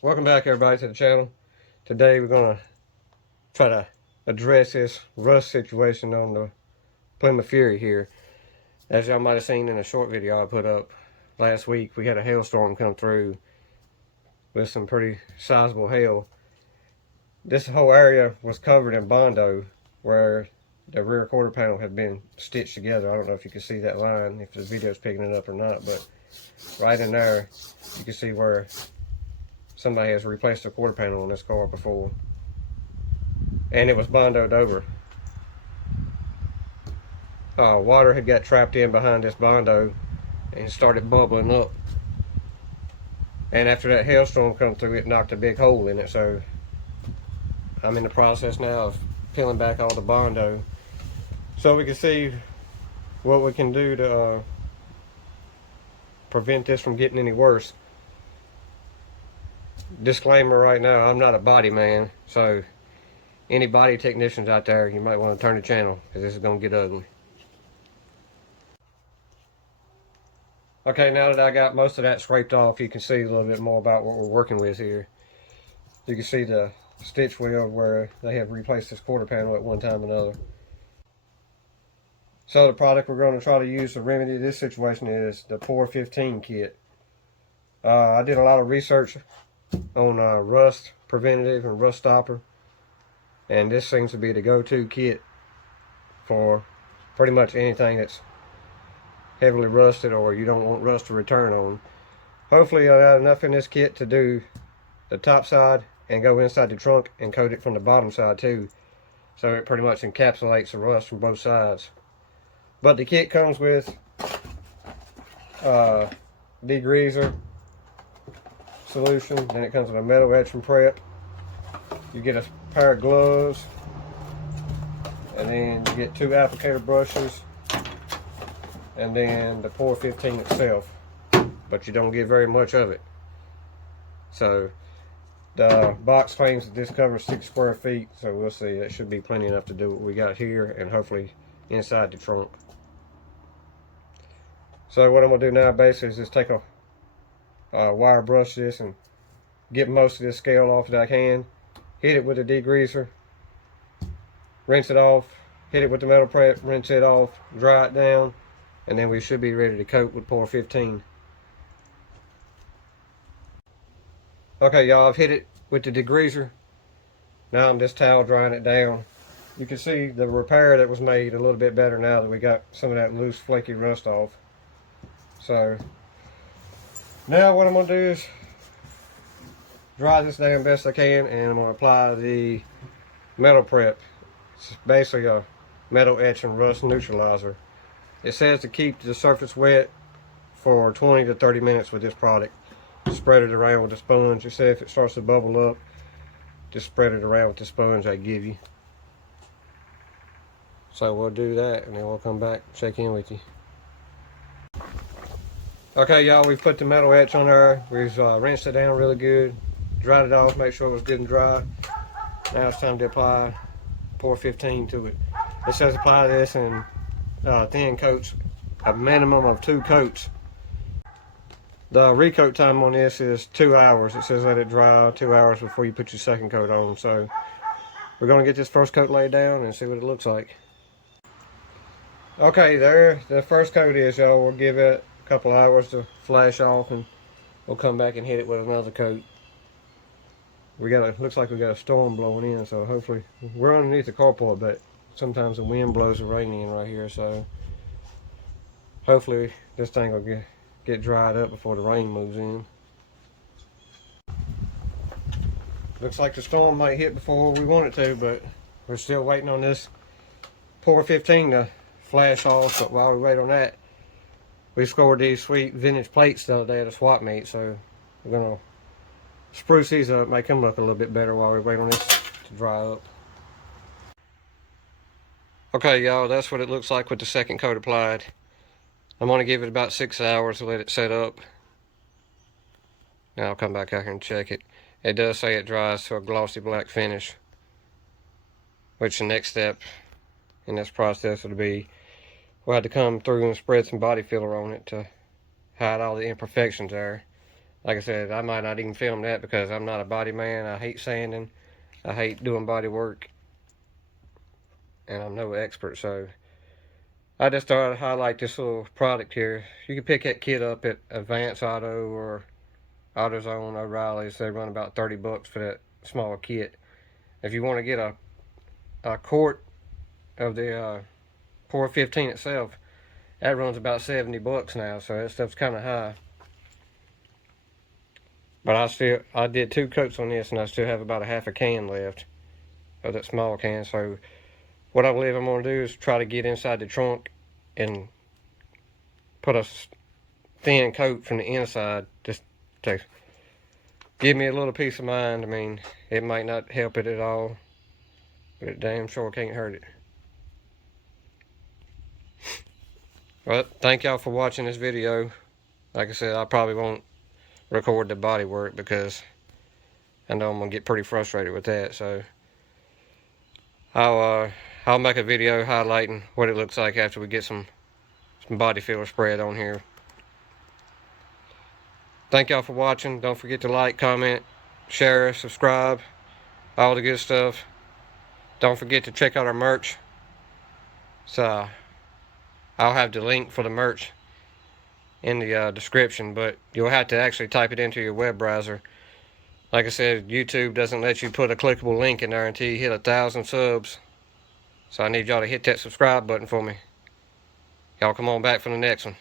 Welcome back everybody to the channel. Today we're going to try to address this rust situation on the Plymouth Fury here. As y'all might have seen in a short video I put up last week, we had a hailstorm come through with some pretty sizable hail. This whole area was covered in Bondo where the rear quarter panel had been stitched together. I don't know if you can see that line, if the video's picking it up or not, but right in there you can see where somebody has replaced a quarter panel on this car before, and it was bondoed over. Water had got trapped in behind this bondo and started bubbling up, and after that hailstorm come through, it knocked a big hole in it. So I'm in the process now of peeling back all the bondo so we can see what we can do to prevent this from getting any worse. Disclaimer right now, I'm not a body man, so any body technicians out there, you might want to turn the channel because this is going to get ugly. Okay, now that I got most of that scraped off, you can see a little bit more about what we're working with here. You can see the stitch wheel where they have replaced this quarter panel at one time or another. So the product we're going to try to use to remedy this situation is the Por-15 kit. I did a lot of research on rust preventative and rust stopper, and this seems to be the go-to kit for pretty much anything that's heavily rusted or you don't want rust to return on. Hopefully I got enough in this kit to do the top side and go inside the trunk and coat it from the bottom side too, so it pretty much encapsulates the rust from both sides. But the kit comes with degreaser solution, then it comes with a metal etching prep. You get a pair of gloves, and then you get 2 applicator brushes, and then the Por-15 itself, but you don't get very much of it. So the box claims that this covers 6 square feet, so we'll see. That should be plenty enough to do what we got here and hopefully inside the trunk. So what I'm going to do now basically is just take a wire brush this and get most of this scale off that I can, hit it with a degreaser, rinse it off, hit it with the metal prep, rinse it off, dry it down, and then we should be ready to coat with Por-15. Okay y'all, I've hit it with the degreaser. Now I'm just towel drying it down. You can see the repair that was made a little bit better now that we got some of that loose flaky rust off. So now what I'm going to do is dry this down best I can, and I'm going to apply the metal prep. It's basically a metal etch and rust neutralizer. It says to keep the surface wet for 20 to 30 minutes with this product. Spread it around with the sponge. It says if it starts to bubble up, just spread it around with the sponge I give you. So we'll do that and then we'll come back and check in with you. Okay y'all, we've put the metal etch on there. We've rinsed it down really good, dried it off, make sure it was good and dry. Now it's time to apply Por-15 to it. It says apply this in thin coats, a minimum of 2 coats. The recoat time on this is 2 hours. It says let it dry 2 hours before you put your second coat on. So we're going to get this first coat laid down and see what it looks like. Okay, there the first coat is, y'all. We'll give it a couple hours to flash off and we'll come back and hit it with another coat. Looks like we got a storm blowing in, so hopefully we're underneath the carport, but sometimes the wind blows the rain in right here, so hopefully this thing will get dried up before the rain moves in. Looks like the storm might hit before we want it to, but we're still waiting on this Por-15 to flash off. But while we wait on that, we scored these sweet vintage plates the other day at a swap meet, so we're gonna spruce these up, make them look a little bit better while we wait on this to dry up. Okay y'all, that's what it looks like with the second coat applied. I'm going to give it about 6 hours to let it set up. Now I'll come back out here and check it. It does say it dries to a glossy black finish, which the next step in this process would be we'll have to come through and spread some body filler on it to hide all the imperfections there. Like I said, I might not even film that because I'm not a body man. I hate sanding. I hate doing body work. And I'm no expert, so I just thought I'd highlight this little product here. You can pick that kit up at Advance Auto or AutoZone, O'Reilly's. They run about 30 bucks for that small kit. If you want to get a quart of the Por-15 itself, that runs about 70 bucks now, so that stuff's kind of high. But I did 2 coats on this, and I still have about a half a can left of that small can. So what I believe I'm going to do is try to get inside the trunk and put a thin coat from the inside just to give me a little peace of mind. I mean, it might not help it at all, but it damn sure can't hurt it. Well, thank y'all for watching this video. Like I said, I probably won't record the body work because I know I'm gonna get pretty frustrated with that. So I'll make a video highlighting what it looks like after we get some body filler spread on here. Thank y'all for watching. Don't forget to like, comment, share, subscribe, all the good stuff. Don't forget to check out our merch. So I'll have the link for the merch in the description, but you'll have to actually type it into your web browser. Like I said, YouTube doesn't let you put a clickable link in there until you hit 1,000 subs. So I need y'all to hit that subscribe button for me. Y'all come on back for the next one.